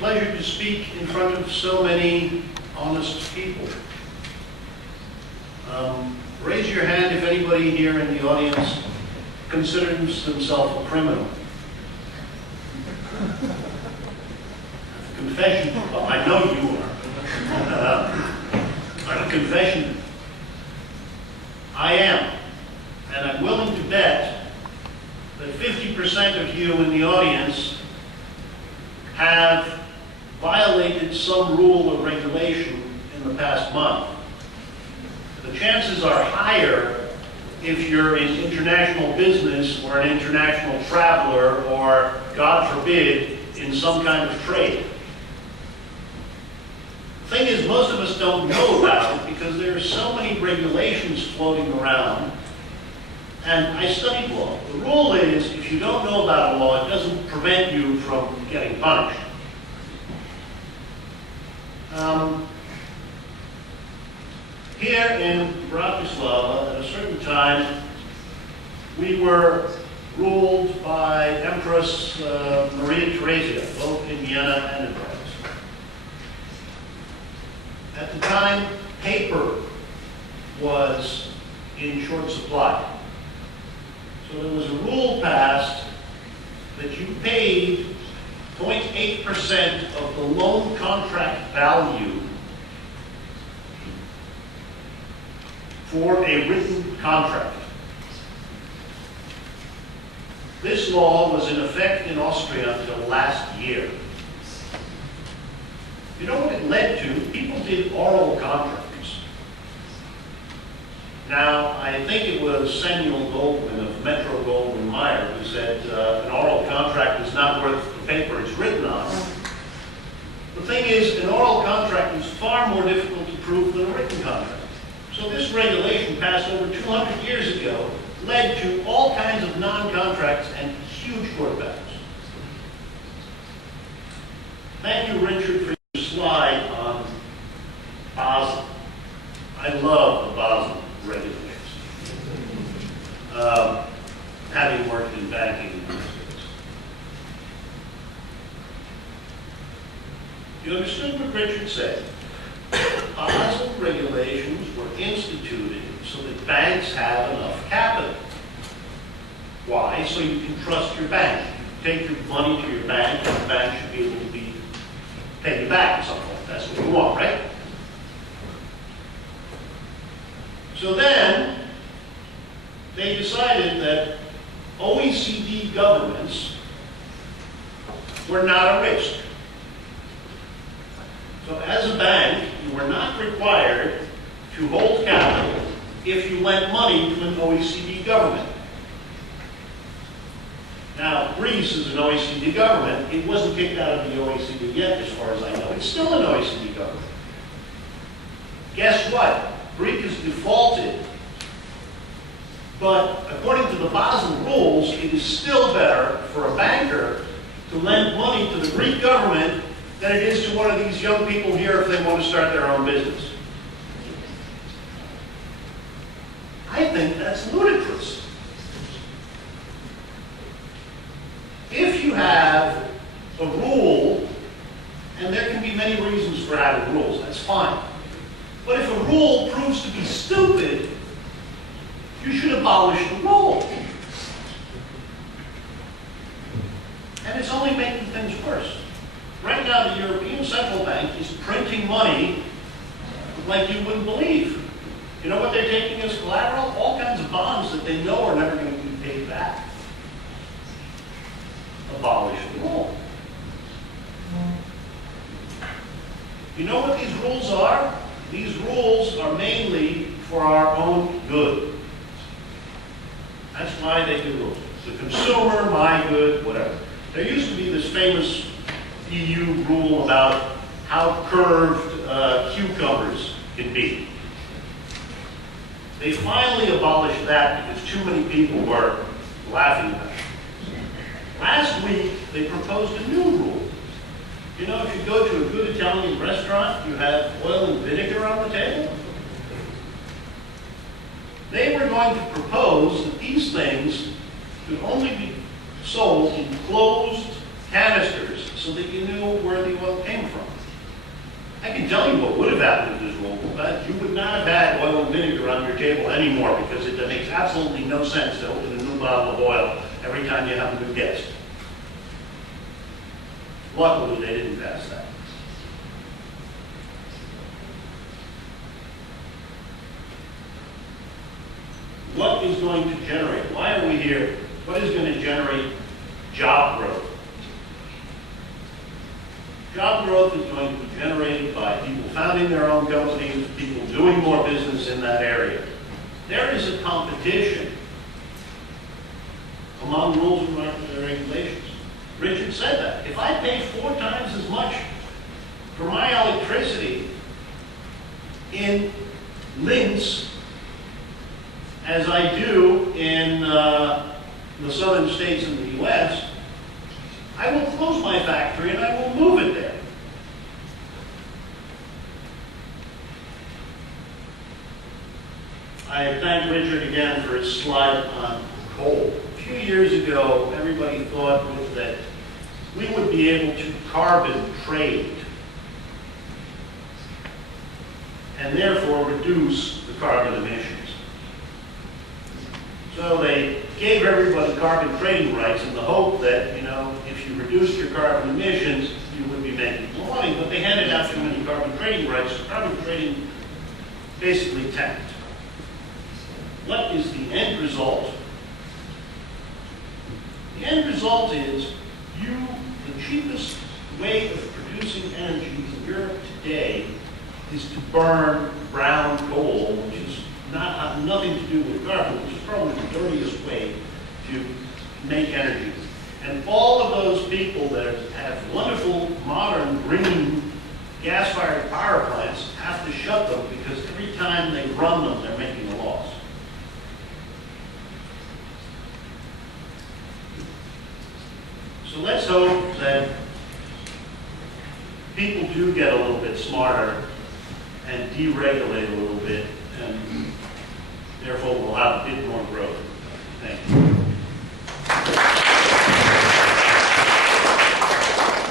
pleasure to speak in front of so many honest people. Raise your hand if anybody here in the audience considers themselves a criminal. Confession, well, I know you are. A confession, I am. And I'm willing to bet that 50% of you in the audience have violated some rule or regulation in the past month. The chances are higher if you're in international business or an international traveler or, God forbid, in some kind of trade. The thing is, most of us don't know about it because there are so many regulations floating around. And I studied law. The rule is, if you don't know about a law, it doesn't prevent you from getting punished. Here in Bratislava, at a certain time, we were ruled by Empress Maria Theresa, both in Vienna and in Paris. At the time, paper was in short supply. So there was a rule passed that you paid 0.8% of the loan contract value for a written contract. This law was in effect in Austria until last year. You know what it led to? People did oral contracts. Now, I think it was Samuel Goldwyn of Metro Goldwyn Mayer who said an oral contract is not worth the paper it's written on. The thing is, an oral contract is far more difficult to prove than a written contract. So this regulation passed over 200 years ago led to all kinds of non-contracts and huge court battles. Thank you, Richard, for your slide on Basel. I love the Basel regulations. Having worked in banking. You understood what Richard said. Basel regulations were instituted so that banks have enough capital. Why? So you can trust your bank. You take your money to your bank, and the bank should be able to pay you back at some point. That's what you want, right? So then, they decided that OECD governments were not a risk. So as a bank, you were not required to hold capital if you lent money to an OECD government. Now, Greece is an OECD government. It wasn't kicked out of the OECD yet, as far as I know. It's still an OECD government. Guess what? Greece has defaulted. But according to the Basel rules, it is still better for a banker to lend money to the Greek government than it is to one of these young people here if they want to start their own business. I think that's ludicrous. If you have a rule, and there can be many reasons for having rules, that's fine. But if a rule proves to be stupid, you should abolish the rule. And it's only making things worse. Right now, the European Central Bank is printing money like you wouldn't believe. You know what they're taking as collateral? All kinds of bonds that they know are never going to be paid back. Abolish the rule. You know what these rules are? These rules are mainly for our own good. That's why they do rules. The consumer, my good, whatever. There used to be this famous EU rule about how curved cucumbers can be. They finally abolished that because too many people were laughing about it. Last week, they proposed a new rule. You know, if you go to a good Italian restaurant, you have oil and vinegar on the table. They were going to propose that these things could only be sold in closed canisters, so that you knew where the oil came from. I can tell you what would have happened with this rule, but you would not have had oil and vinegar on your table anymore, because it makes absolutely no sense to open a new bottle of oil every time you have a new guest. Luckily, they didn't pass that. What is going to generate? Why are we here? What is going to generate job growth? Job growth is going to be generated by people founding their own companies, people doing more business in that area. There is a competition among rules and regulations. Richard said that. If I pay 4 times as much for my electricity in Linz as I do in the southern states in the U.S., I will close my factory and I will move it there. I thank Richard again for his slide on coal. A few years ago, everybody thought that we would be able to carbon trade and therefore reduce the carbon emissions. So they gave everybody carbon trading rights in the hope that, if you reduced your carbon emissions, you would be making more money, but they handed out too many carbon trading rights, so carbon trading basically tanked. What is the end result? The end result is the cheapest way of producing energy in Europe today is to burn brown coal, which is nothing to do with carbon, which is probably the dirtiest way to make energy. And all of those people that have wonderful, modern, green, gas-fired power plants have to shut them because every time they run them, they're making a loss. So let's hope that people do get a little bit smarter and deregulate a little bit, and therefore we'll have a bit more growth. Thank you.